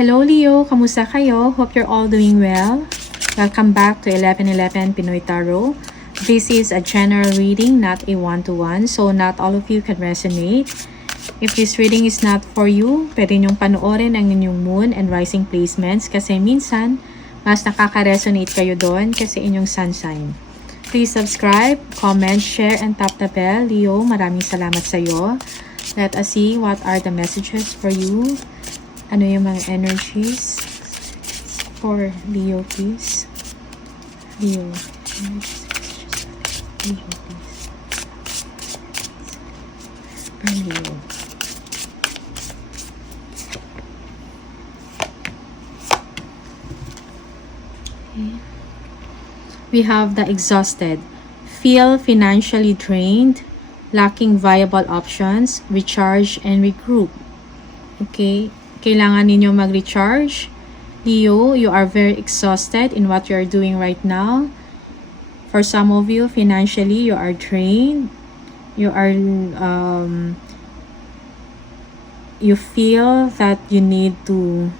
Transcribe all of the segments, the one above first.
Hello Leo, kamusta kayo? Hope you're all doing well. Welcome back to 1111 Pinoy Tarot. This is a general reading, not a one-to-one, so not all of you can resonate. If this reading is not for you, pwede nyong panoorin ang inyong moon and rising placements kasi minsan, mas nakaka-resonate kayo doon kasi inyong sun sign. Please subscribe, comment, share, and tap the bell. Leo, maraming salamat sa iyo. Let us see what are the messages for you. Ano yung mga energies for Leo, please? Leo. Leo, please. For Leo. Okay. We have the exhausted. Feel financially drained, lacking viable options, recharge and regroup. Okay. Kailangan ninyo mag-recharge. Leo, you are very exhausted in what you are doing right now. For some of you, financially, you are drained. You are, you feel that you need to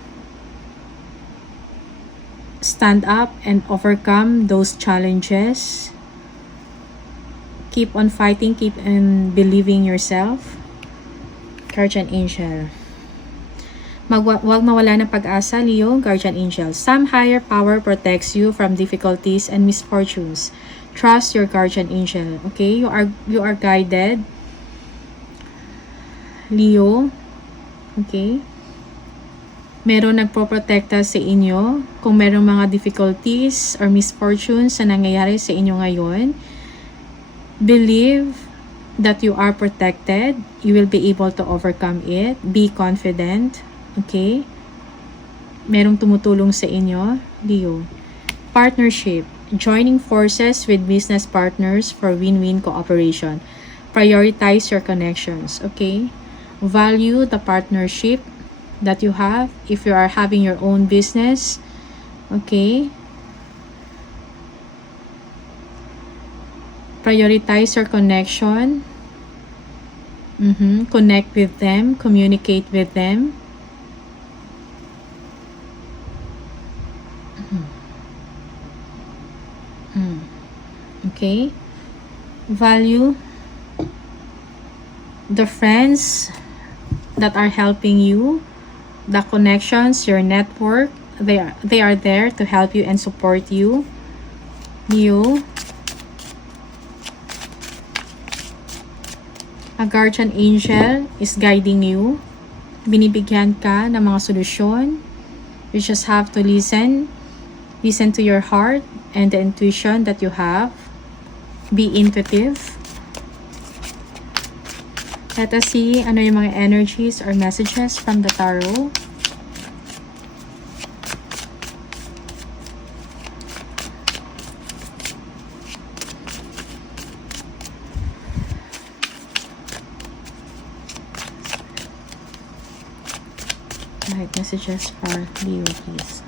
stand up and overcome those challenges. Keep on fighting, keep on believing yourself. Guardian Angel. Huwag mawala ng pag-asa, Leo, Guardian Angel. Some higher power protects you from difficulties and misfortunes. Trust your Guardian Angel. Okay? You are guided, Leo. Okay? Meron nagpoprotekta sa inyo. Kung merong mga difficulties or misfortunes na nangyayari sa inyo ngayon, believe that you are protected. You will be able to overcome it. Be confident. Okay? Merong tumutulong sa inyo, Leo. Partnership. Joining forces with business partners for win-win cooperation. Prioritize your connections. Okay? Value the partnership that you have if you are having your own business. Okay? Prioritize your connection. Connect with them. Communicate with them. Okay? Value the friends that are helping you, the connections, your network. They are there to help you and support you. Leo. A guardian angel is guiding you. Binibigyan ka ng mga solusyon. You just have to listen. Listen to your heart and the intuition that you have. Be intuitive. Let us see ano yung mga energies or messages from the tarot. Alright, messages for Leo, please.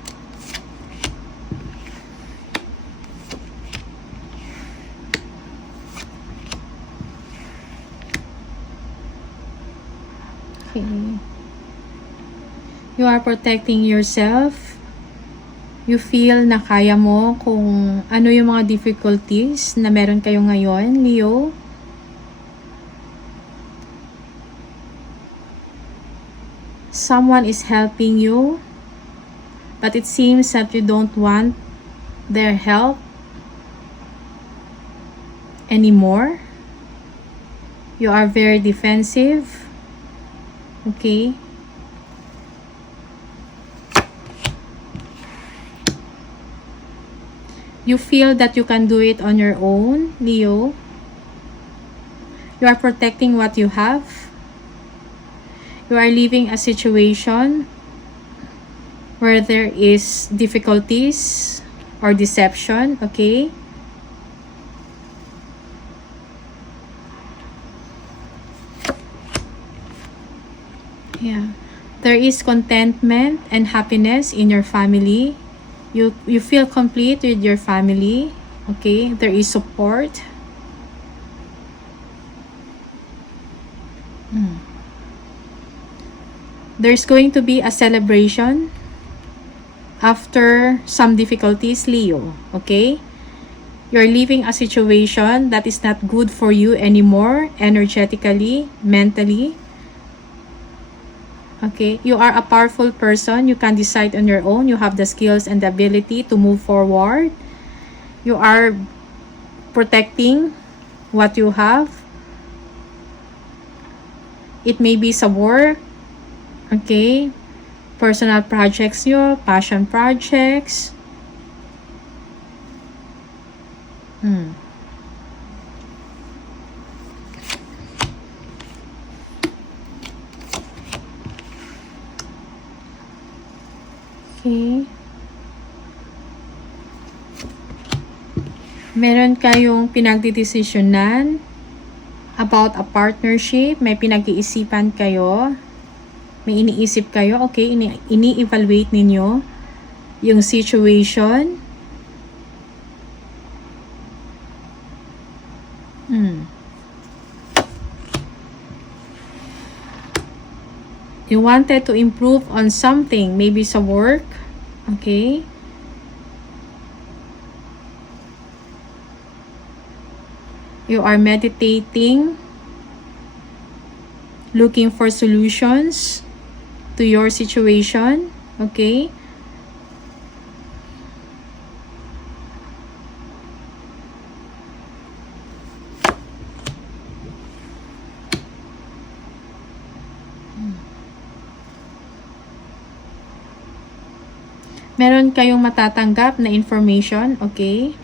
Okay. You are protecting yourself. You feel na kaya mo kung ano yung mga difficulties na meron kayo ngayon, Leo. Someone is helping you, but it seems that you don't want their help anymore. You are very defensive. Okay? You feel that you can do it on your own, Leo. You are protecting what you have. You are leaving a situation where there is difficulties or deception, okay? Yeah. There is contentment and happiness in your family. You feel complete with your family. Okay? There is support. There's going to be a celebration after some difficulties, Leo. Okay? You're leaving a situation that is not good for you anymore, energetically, mentally. Okay? You are a powerful person. You can decide on your own. You have the skills and the ability to move forward. You are protecting what you have. It may be sa work. Okay? Personal projects nyo, passion projects. Okay. Meron kayong pinagdidesisyonan about a partnership, may pinag-iisipan kayo, may iniisip kayo, okay, ini-evaluate ninyo yung situation. You wanted to improve on something, maybe sa work, okay? You are meditating, looking for solutions to your situation, okay? Meron kayong matatanggap na information, okay?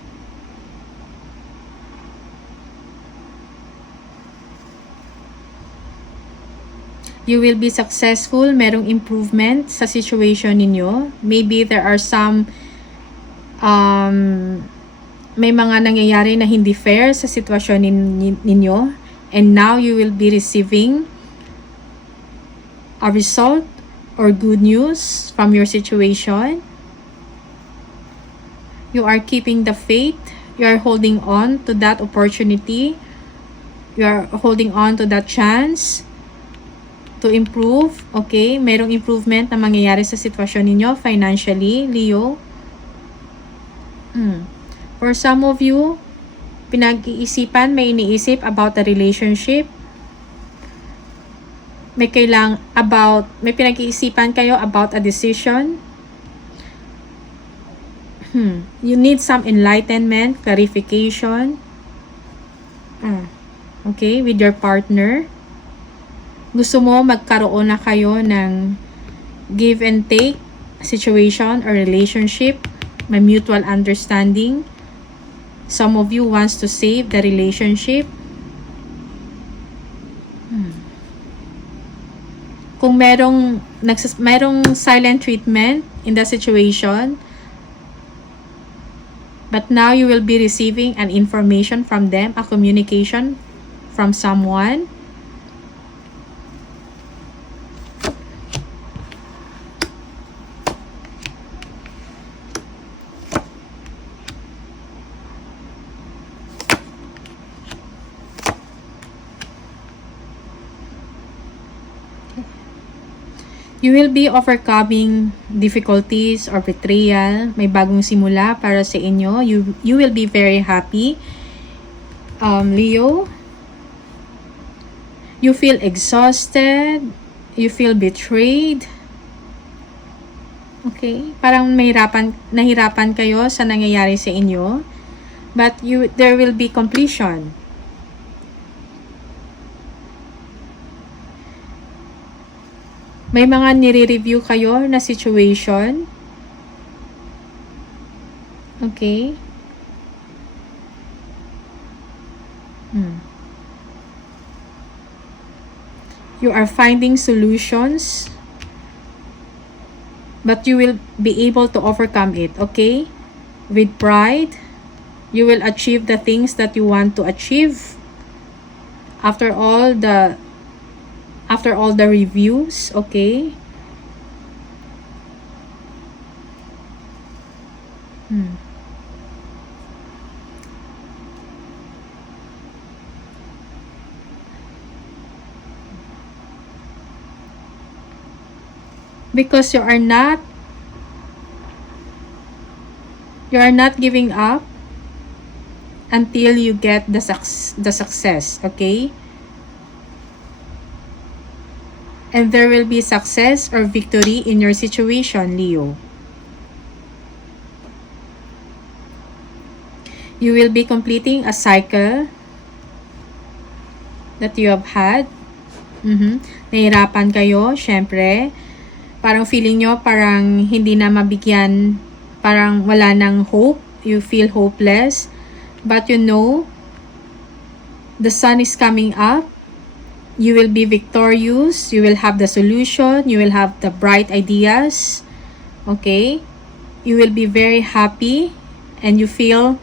You will be successful, merong improvement sa situation ninyo. Maybe there are some may mga nangyayari na hindi fair sa sitwasyon ninyo, and now you will be receiving a result or good news from your situation. You are keeping the faith. You are holding on to that opportunity. You are holding on to that chance to improve. Okay? Merong improvement na mangyayari sa sitwasyon ninyo financially, Leo. For some of you, pinag-iisipan, may iniisip about the relationship. May pinag-iisipan kayo about a decision. You need some enlightenment, clarification. Okay, with your partner. Gusto mo magkaroon na kayo ng give and take situation or relationship, may mutual understanding. Some of you wants to save the relationship. Kung merong silent treatment in the situation, but now you will be receiving an information from them, a communication from someone. You will be overcoming difficulties or betrayal. May bagong simula para sa inyo. You will be very happy. Leo, you feel exhausted. You feel betrayed. Okay? Parang nahirapan kayo sa nangyayari sa inyo. But there will be completion. May mga nire-review kayo na situation. Okay? You are finding solutions, but you will be able to overcome it, okay? With pride, you will achieve the things that you want to achieve. After all the reviews, okay? Because you are not You are not giving up until you get the success, okay? And there will be success or victory in your situation, Leo. You will be completing a cycle that you have had. Nahirapan kayo, syempre. Parang feeling nyo, parang hindi na mabigyan, parang wala nang hope. You feel hopeless. But you know, the sun is coming up. You will be victorious. You will have the solution. You will have the bright ideas. Okay? You will be very happy. And you feel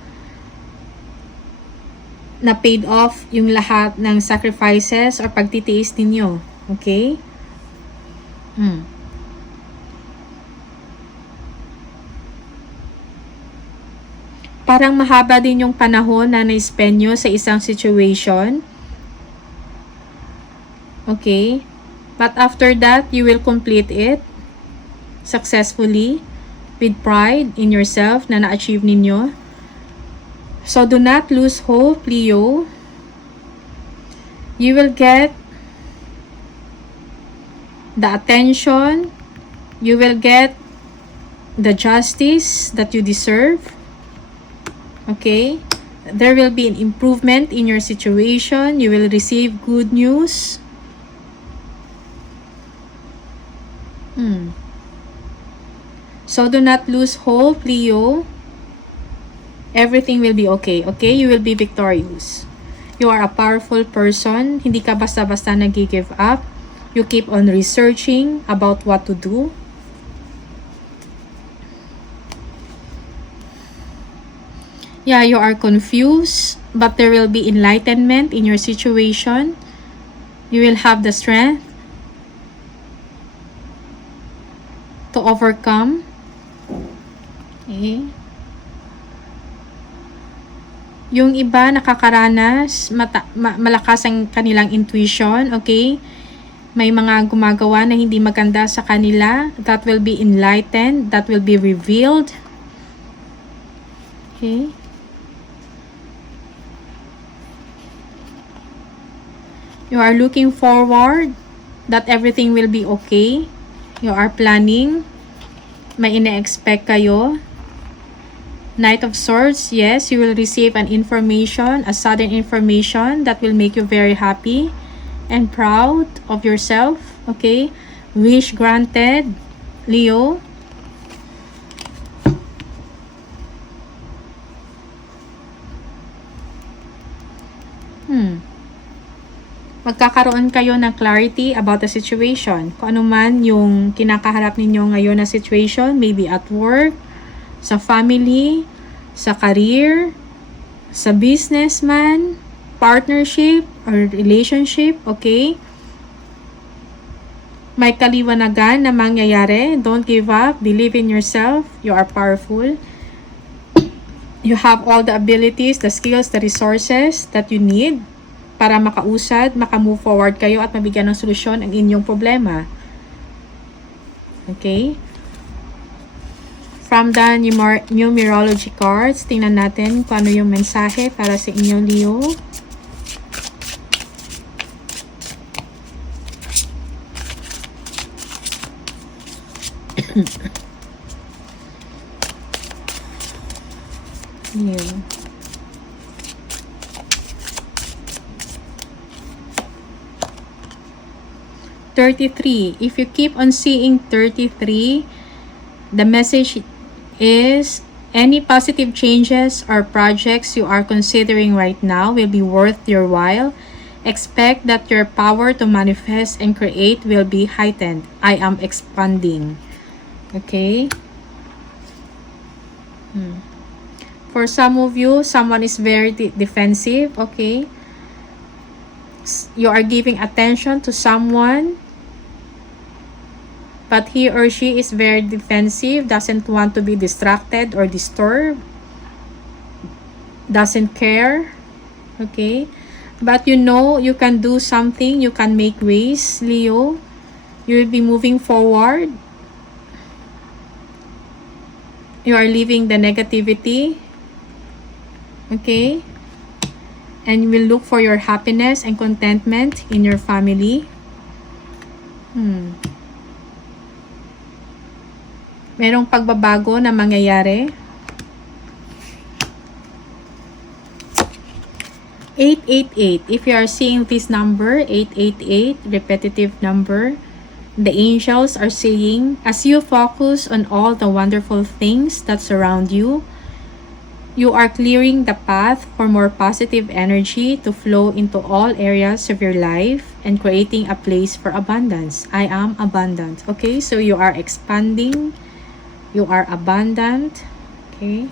na paid off yung lahat ng sacrifices or pagtitiis ninyo. Okay? Parang mahaba din yung panahon na na-spend nyo sa isang situation. Okay? But after that, you will complete it successfully with pride in yourself na na-achieve ninyo. So, do not lose hope, Leo. You will get the attention. You will get the justice that you deserve. Okay? There will be an improvement in your situation. You will receive good news. So, do not lose hope, Leo. Everything will be okay. Okay? You will be victorious. You are a powerful person. Hindi ka basta-basta nag-give up. You keep on researching about what to do. Yeah, you are confused, but there will be enlightenment in your situation. You will have the strength to overcome. Okay? Yung iba nakakaranas, malakas ang kanilang intuition, okay? May mga gumagawa na hindi maganda sa kanila. That will be enlightened. That will be revealed. Okay? You are looking forward that everything will be okay. You are planning. May ine-expect kayo. Knight of Swords, yes, you will receive an information, a sudden information that will make you very happy and proud of yourself, okay? Wish granted, Leo. Magkakaroon kayo ng clarity about the situation. Kung ano man yung kinakaharap ninyo ngayon na situation, maybe at work, sa family, sa career, sa businessman, partnership, or relationship, okay? May kaliwanagan na mangyayari. Don't give up. Believe in yourself. You are powerful. You have all the abilities, the skills, the resources that you need para makausad, makamove forward kayo at mabigyan ng solusyon ang inyong problema. Okay? From the numerology cards, tingnan natin kung ano yung mensahe para sa inyo, Leo. Leo. $33. If you keep on seeing 33, the message is any positive changes or projects you are considering right now will be worth your while. Expect that your power to manifest and create will be heightened. I am expanding. Okay? For some of you, someone is very defensive. Okay? You are giving attention to someone, but he or she is very defensive, doesn't want to be distracted or disturbed, doesn't care. Okay? But you know you can do something, you can make ways, Leo. You will be moving forward. You are leaving the negativity. Okay? And you will look for your happiness and contentment in your family. Merong pagbabago na mangyayari. 888. If you are seeing this number, 888, repetitive number, the angels are saying, as you focus on all the wonderful things that surround you, you are clearing the path for more positive energy to flow into all areas of your life and creating a place for abundance. I am abundant. Okay, so you are expanding. You are abundant. Okay.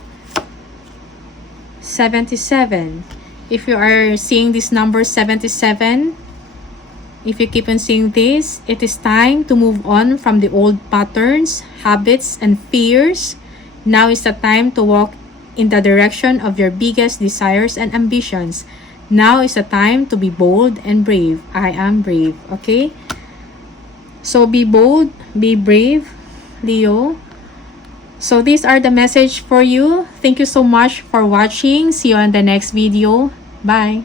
77. If you are seeing this number 77, if you keep on seeing this, it is time to move on from the old patterns, habits, and fears. Now is the time to walk in the direction of your biggest desires and ambitions. Now is the time to be bold and brave. I am brave. Okay? So be bold, be brave, Leo. So these are the message for you. Thank you so much for watching. See you on the next video. Bye.